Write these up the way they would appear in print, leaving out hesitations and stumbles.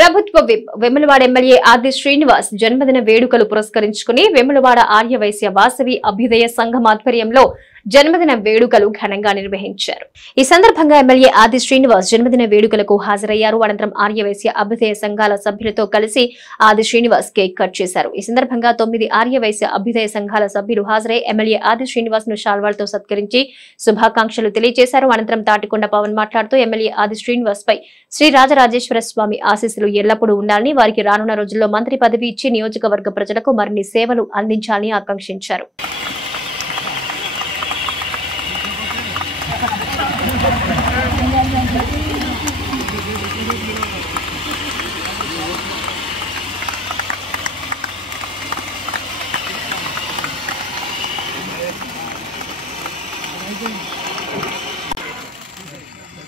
ప్రభుత్వ whip Vemulawada MLA ఆది శ్రీనివాస్ జన్మదిన వేడుకలు పురస్కరించుకుని వేములవాడ ఆర్యవైశ్య వాసవి అభ్యుదయ సంఘం ఆధ్వర్యంలో జన్మదిన వేడుకలు ఘనంగా నిర్వహించారు. ఈ సందర్భంగా ఎమ్మెల్యే ఆది శ్రీనివాస్ జన్మదిన వేడుకలకు హాజరయ్యారు. అనంతరం ఆర్యవైశ్య అభ్యుదయ సంఘాల సభ్యులతో కలిసి ఆది శ్రీనివాస్ కేక్ కట్ చేశారు. ఈ సందర్భంగా 9 ఆర్యవైశ్య అభ్యుదయ సంఘాల సభ్యులు హాజరై ఎమ్మెల్యే ఆది శ్రీనివాస్ ను శాల్వాలతో సత్కరించి శుభాకాంక్షలు తెలియజేశారు. అనంతరం తాటికొండ పవన్ మాట్లాడుతూ ఎమ్మెల్యే ఆది శ్రీనివాస్ పై శ్రీ రాజరాజేశ్వర స్వామి ఆశీస్సులు ఎల్లప్పుడూ ఉండాలని, వారికి రానున్న రోజుల్లో మంత్రి పదవి ఇచ్చి నియోజకవర్గ ప్రజలకు మరిన్ని సేవలు అందించాలని ఆకాంక్షించారు.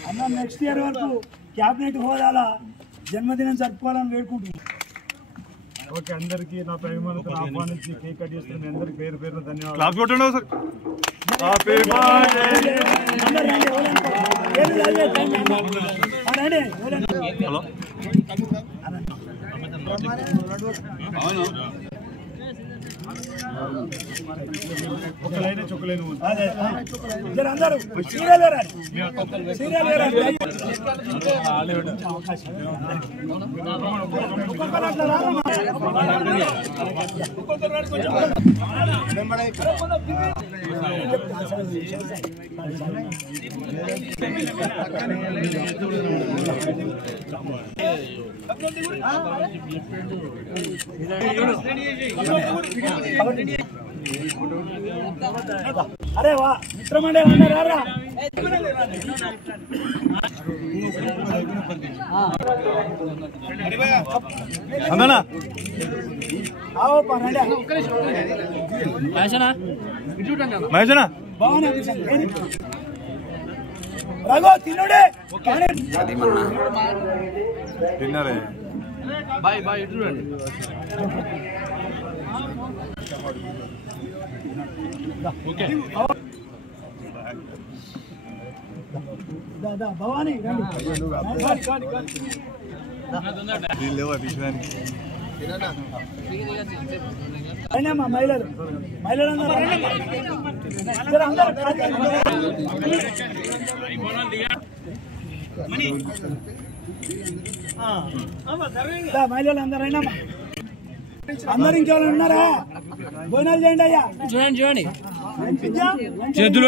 అన్న నెక్స్ట్ ఇయర్ వరకు క్యాబినెట్ హోదాలో జన్మదినం జరుపుకోవాలని వేడుకుంటున్నాం. ఓకే, అందరికీ నా ప్రేమను ఆహ్వానించి కేక్ కట్ చేస్తున్న అందరికి పేరు పేరు ధన్యవాదాలు. ఒకలైనా చొక్కలేను అందరూ సీరియల్ అరే వా మిత్రమండే అన్నారా రఘు తిన్నుడే తిన్నారే బాయ్ బాయ్ ఇటు రండి. ఓకే భవానీ అయినా మహిళలు మహిళలందరైనా అందరు ఇంకెవరు ఉన్నారా? భోజనాలు చేయండి అయ్యా. చూడండి చేతులు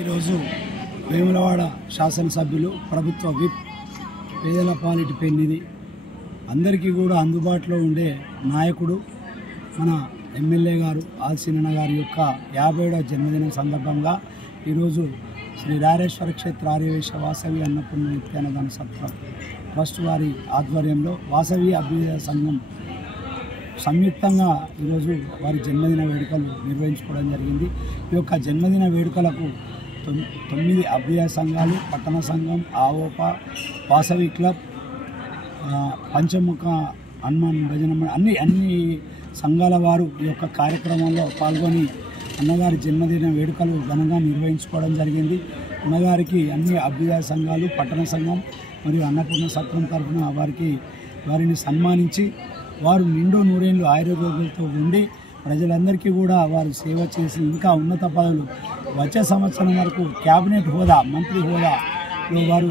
ఈరోజు వేములవాడ శాసనసభ్యులు ప్రభుత్వ విప్ పేదలపాలిటి పెన్నిది అందరికీ కూడా అందుబాటులో ఉండే నాయకుడు మన ఎమ్మెల్యే గారు ఆల్సినన్న గారి యొక్క 50వ జన్మదినం సందర్భంగా ఈరోజు శ్రీ రాజేశ్వర క్షేత్ర ఆర్యవైశ్య వాసవి అన్నపూర్ణ నిత్యాన్నదాన సత్రం ట్రస్ట్ వారి ఆధ్వర్యంలో వాసవి అభ్యుదయ సంఘం సంయుక్తంగా ఈరోజు వారి జన్మదిన వేడుకలు నిర్వహించుకోవడం జరిగింది. ఈ యొక్క జన్మదిన వేడుకలకు 9 అభ్యుదయ సంఘాలు, పట్టణ సంఘం, ఆవోప, వాసవి క్లబ్, పంచముఖ హనుమాన్ భజన అన్ని సంఘాల వారు ఈ యొక్క కార్యక్రమంలో పాల్గొని అన్నగారి జన్మదిన వేడుకలు ఘనంగా నిర్వహించుకోవడం జరిగింది. అన్నగారికి అన్ని అభ్యుదయ సంఘాలు, పట్టణ సంఘం మరియు అన్నపూర్ణ సత్రం తరఫున వారిని సన్మానించి వారు నిండు నూరేళ్ళు ఆయుర్వేదాలతో ఉండి ప్రజలందరికీ కూడా వారు సేవ చేసి ఇంకా ఉన్నత పదవులు వచ్చే సంవత్సరం వరకు క్యాబినెట్ హోదా, మంత్రి హోదా వారు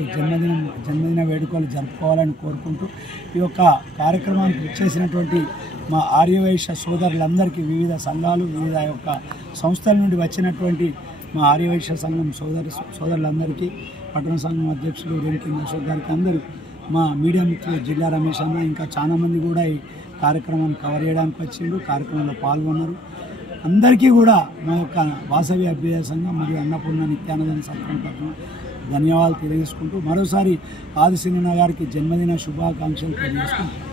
జన్మదిన వేడుకలు జరుపుకోవాలని కోరుకుంటూ ఈ యొక్క కార్యక్రమానికి ఇచ్చేసినటువంటి మా ఆర్యవైశ్య సోదరులందరికీ వివిధ సంఘాలు వివిధ యొక్క సంస్థల నుండి వచ్చినటువంటి మా ఆర్యవైశ్య సంఘం సోదరులందరికీ పట్టణ సంఘం అధ్యక్షులు రేణుకి అశోక్ గారికి అందరూ మా మీడియా మిత్రులు జిల్లా రమేష్ అన్న ఇంకా చాలామంది కూడా ఈ కార్యక్రమాన్ని కవర్ చేయడానికి వచ్చిండ్రు, కార్యక్రమంలో పాల్గొన్నారు. అందరికీ కూడా మా యొక్క వాసవి అభ్యుదయ సంఘం మరియు అన్నపూర్ణ నిత్యానంద సత్రం తరఫున ధన్యవాదాలు తెలియజేసుకుంటూ మరోసారి ఆదిశేనన్న గారికి జన్మదిన శుభాకాంక్షలు తెలియజేసుకుంటాం.